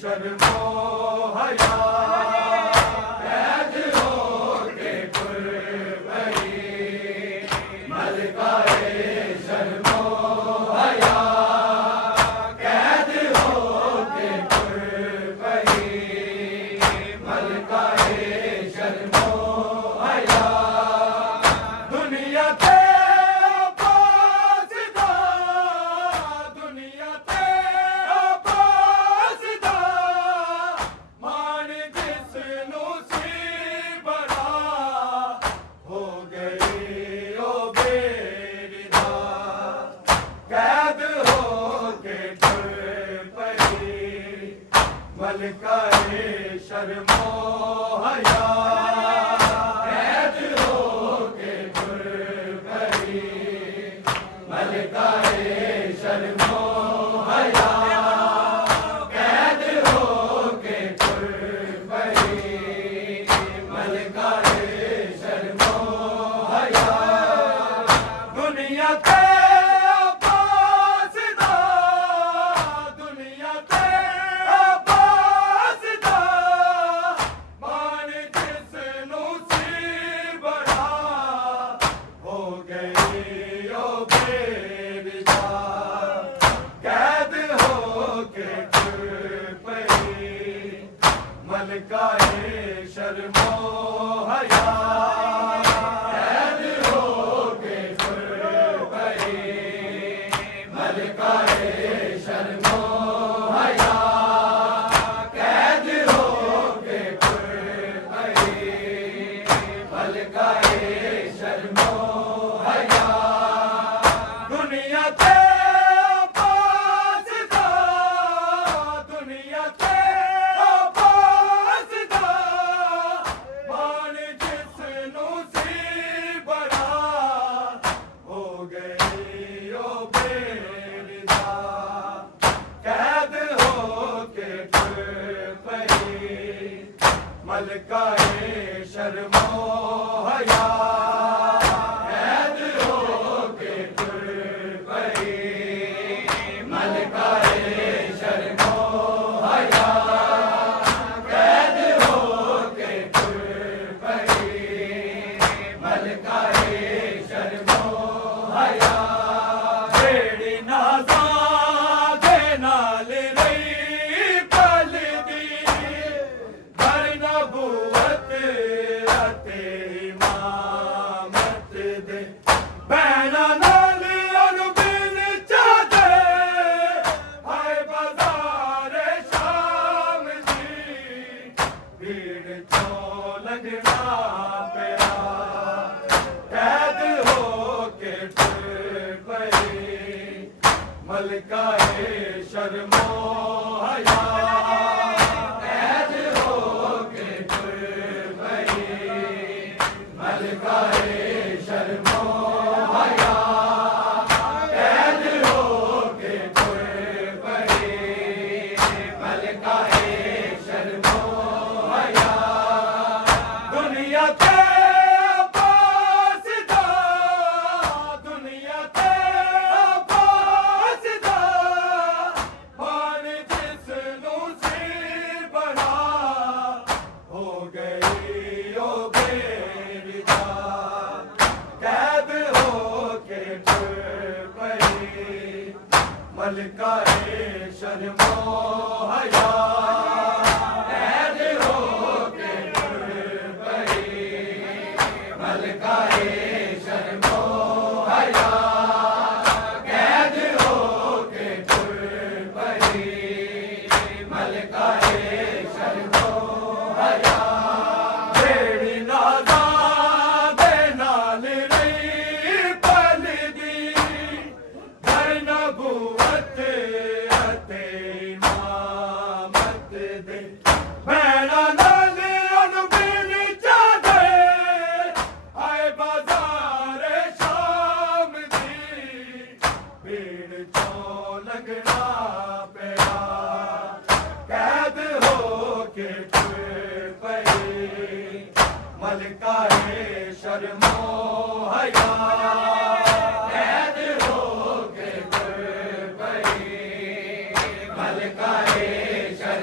शर्मो हया कैद होके खुल गई मलकाए शर्मो हया कैद होके खुल गई मलकाए शर्मो हया दुनिया के आबासिदा दुनिया के आबासिदा मान जिसनू सी बड़ा हो गई ओ बेरिदा कैद होके खुल पई मलकाए शर्मो हया कैद होके खुल पई मलकाए शर्मो हया कैद होके खुल पई मलकाए शर्मो हया दुनिया के आबासिदा दुनिया के आबासिदा मान जिसनू सी बड़ा हो गई ओ बेरिदा कैद होके खुल पई मलकाए शर्मो हया कैद होके खुल पई मलकाए शर्मो हया कैद होके खुल पई मलकाए शर्मो हया दुनिया के आबासिदा दुनिया के आबासिदा मान जिसनू सी बड़ा हो गई ओ बेरिदा कैद होके खुल पई मलकाए शर्मो हया कैद होके खुल पई मलकाए शर्मो हया कैद होके खुल पई मलकाए शर्मो हया जेड़ी नाज़ा दे नाल रही पलदी घर नबूवत अते इमामत दे भैणा नाल अनबिन चादे हाय बाज़ार शाम दी भीड़ चों लंघना पिया कैद होके खुल पई मलकाए शर्मो हया कैद होके खुल पई मलकाए शर्मो हया कैद होके खुल पई मलकाए शर्मो हया दुनिया के आबासिदा दुनिया के आबासिदा मान जिसनू सी बड़ा हो गई ओ बेरिदा कैद होके खुल पई मलकाए शर्मो हया कैद होके खुल पई मलकाए शर्मो हया कैद होके खुल पई मलकाए शर्मो हया जेड़ी नाज़ा दे नाल रही पलदी घर नबूवत अते इमामत दे भैणा नाल अनबिन चादे हाय बाज़ार शाम दी भीड़ चों लंघना पिया कैद होके खुल पई मलकाए शर्मो हया कैद होके खुल पई मलकाए शर्मो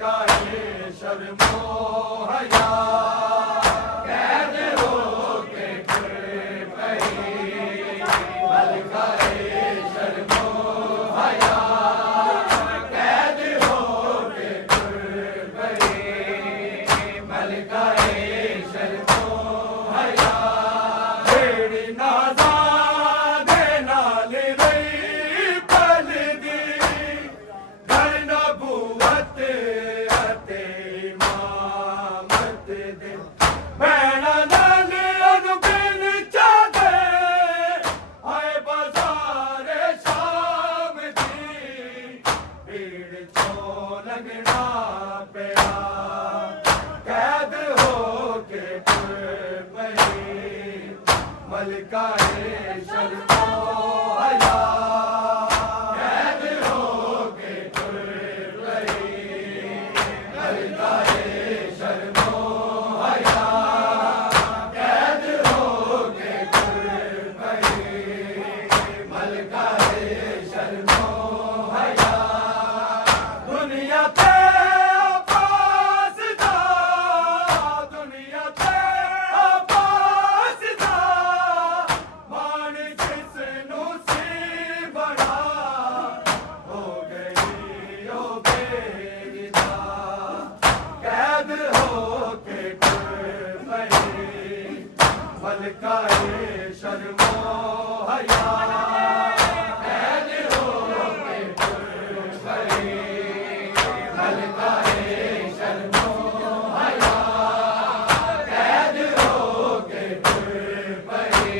मलकाए शर्मो हया कैद हो के फिर पई मलकाए शर्मो हया कैद हो के फिर पई मलकाए शर्मो हया जेड़ी नाज़ा दे नाल रही पल दी घर नबूवत अते इमामत दे भैणा नाल अनबिन चादे आए बाज़ारे शाम दी भीड़ चो लगना पिया कैद हो के फिर पई मलकाए शर्मो हया कैद हो के फिर पई मलकाए शर्मो हया कैद हो के फिर पई मलकाए शर्मो हया दुनिया ते आबास दा दुनिया ते आबास दा मान जिसनू सी बड़ा हो गई ओ बेविदा कैद हो के फिर पई मलकाए शर्मो हया कैद हो के फिर पई मलकाए शर्मो हया कैद हो के फिर पई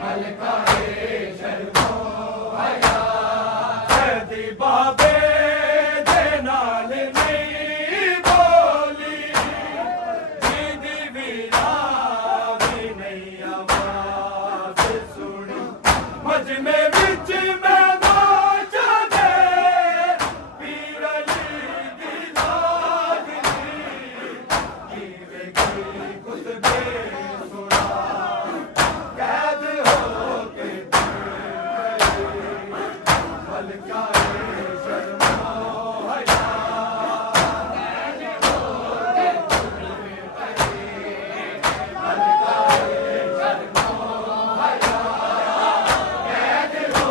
मलकाए शर्मो हया कैदी बाबे दे नाल नहीं बोली जीदी वीरा भी नहीं आवाज सुनी मजमे विच मैं नाचा दे पीर अली दी लाडली कीवे की कुतबे सुना कैद हो के फिर पई मलकाए शर्मो हया कैद हो के फिर पई मलकाए शर्मो हया कैद हो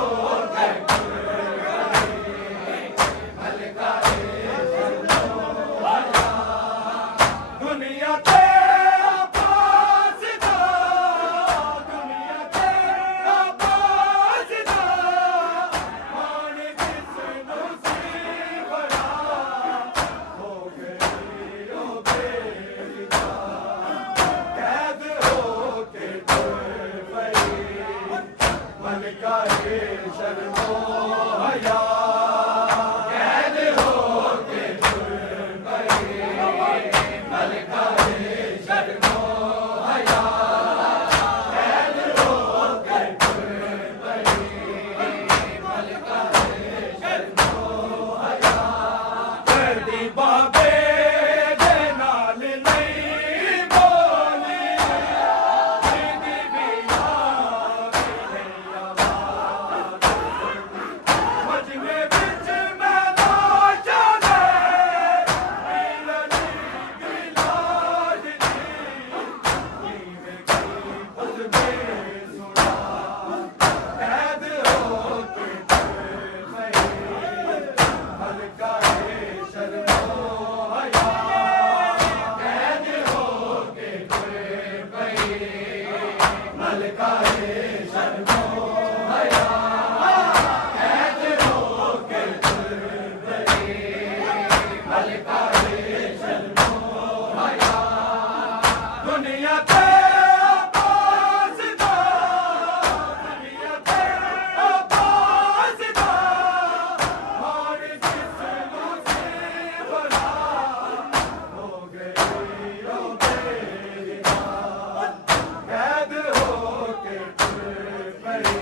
के फिर पई मलकाए शर्मो हया दुनिया ते आबास दा दुनिया ते आबास दा मान जिसनू सी बड़ा हो गई ओ बेविदा कैद हो के फिर पई मलकाए शर्मो हया कैद हो के फिर पई मलकाए शर्मो हया कैद हो के फिर पई मलकाए शर्मो हया करदी बाबे दे नाल नहीं बोली जीदी वीरा भी नहीं आवाज मजमे विच मैं नाचा दे पीर अली दी लाडली कीवे की कुतबे सुना कैद हो के फिर पई मलकाए शर्मो हया कैद हो के फिर पई मलकाए शर्मो हया कैद हो के फिर पई मलकाए शर्मो हया दुनिया ते आबास दा दुनिया ते आबास दा मान जिसनू सी बड़ा हो गई ओ बेविदा कैद हो के फिर पई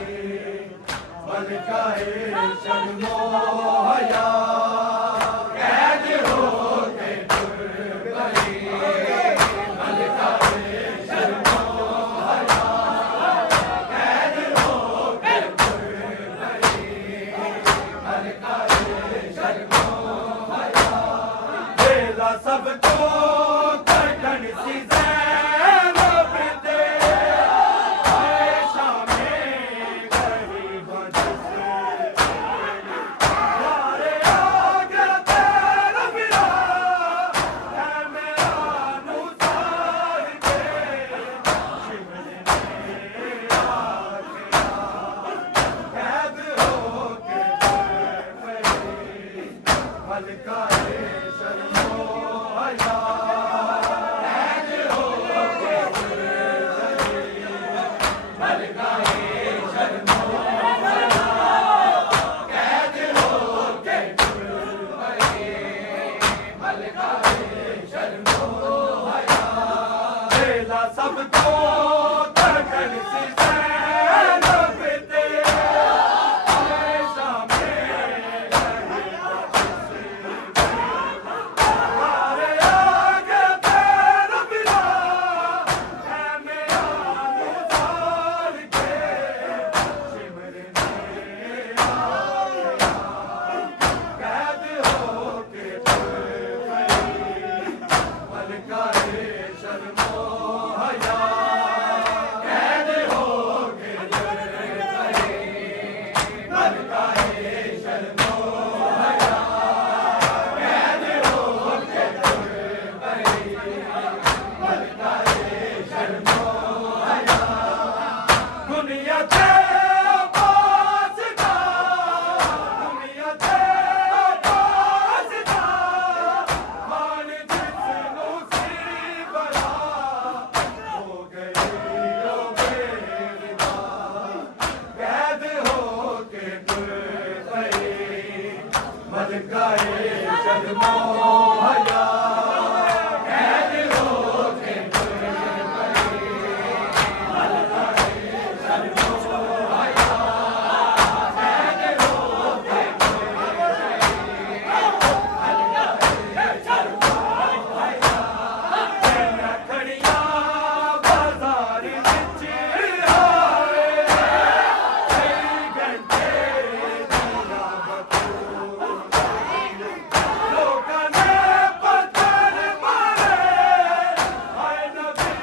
मलकाए शर्मो हया कैद हो के फिर पई मलकाए शर्मो हया कैद हो के फिर पई मलकाए शर्मो हया मलकाए शर्मो हया कैद होके तुर गए मलकाए शर्मो हया कैद होके तुर गए मलकाए शर्मो हया बेला सबको धड़कन सी ज़ैनब तेरे हमेशा हमारे आगे तेरा बिना है मेरा निसार के सिमरने आया कैद होके तुर गई मलकाए शर्मो हया कैद होके तुर गई मलकाए शर्मो हया कैद होके तुर गई मलकाए शर्मो हया दुनिया से पास था दुनिया से पास था मान जिसनु सी बला हो गई ओ बेरिदा कैद होके तुर गई मलकाए शर्मो हया कैद होके तुर गई मलकाए शर्मो हया कैद होके तुर गई मलकाए शर्मो हया तेरा खड़िया बाजार विच आए कई घंटे दिया बतूल लोकां ने पत्थर मारे हाय नबी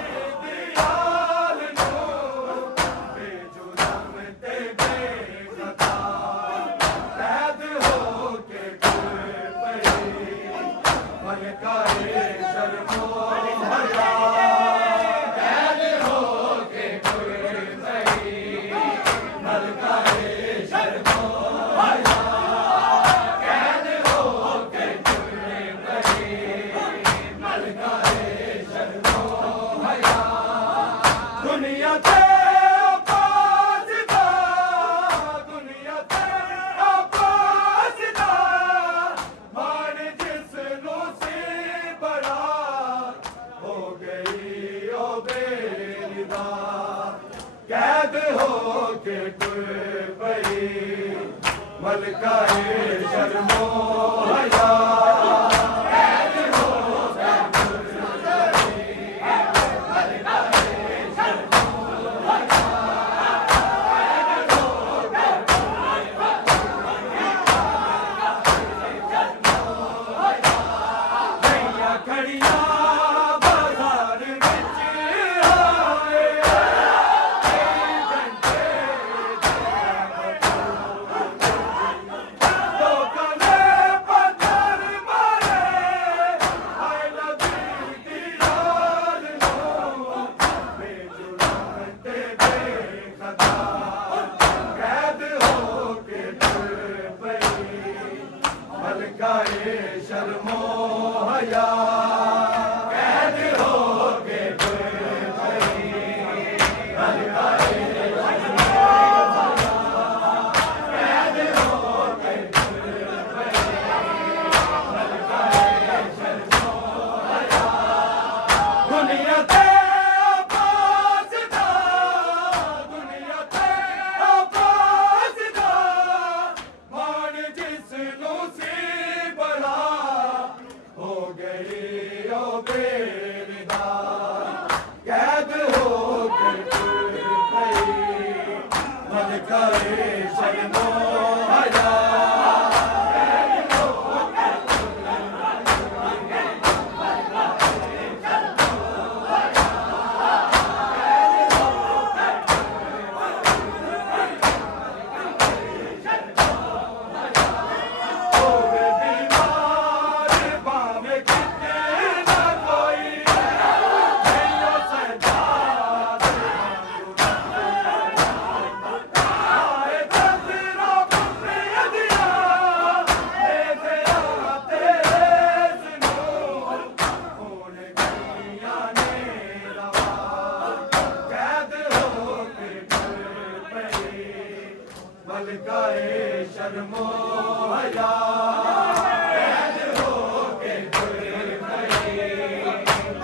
दी आल नूं बेजुर्म ते बेखता कैद होके तुर पई मलकाए शर्मो हया कैद होके तुर गई मलकाए शर्मो हया कैद होके तुर गई मलकाए शर्मो हया दुनिया से पास था दुनिया से पास था मान जिसनु सी बड़ा हो गई ओ बेरिदा कैद होके तुर पई मलकाए शर्मो हया कैद होके तुर गई मलकाए शर्मो हया कैद होके नैया खड़िया बाजार विच आए कई घंटे दिया बतूल लोकां ने पत्थर मारे हाय नबी दी आल नूं बेजुर्म ते बेखता कैद होके तुर पई मलकाए शर्मो हया कैद होके तुर गई मलकाए शर्मो हया कैद होके तुर गई मलकाए शर्मो हया दुनिया से पास था दुनिया से पास था मान जिसनु सी बड़ा मोहया कैद हो के तुर पई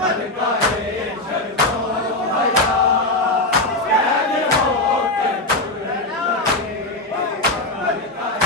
अलकाए शर्मो हया कैद हो के तुर पई अलकाए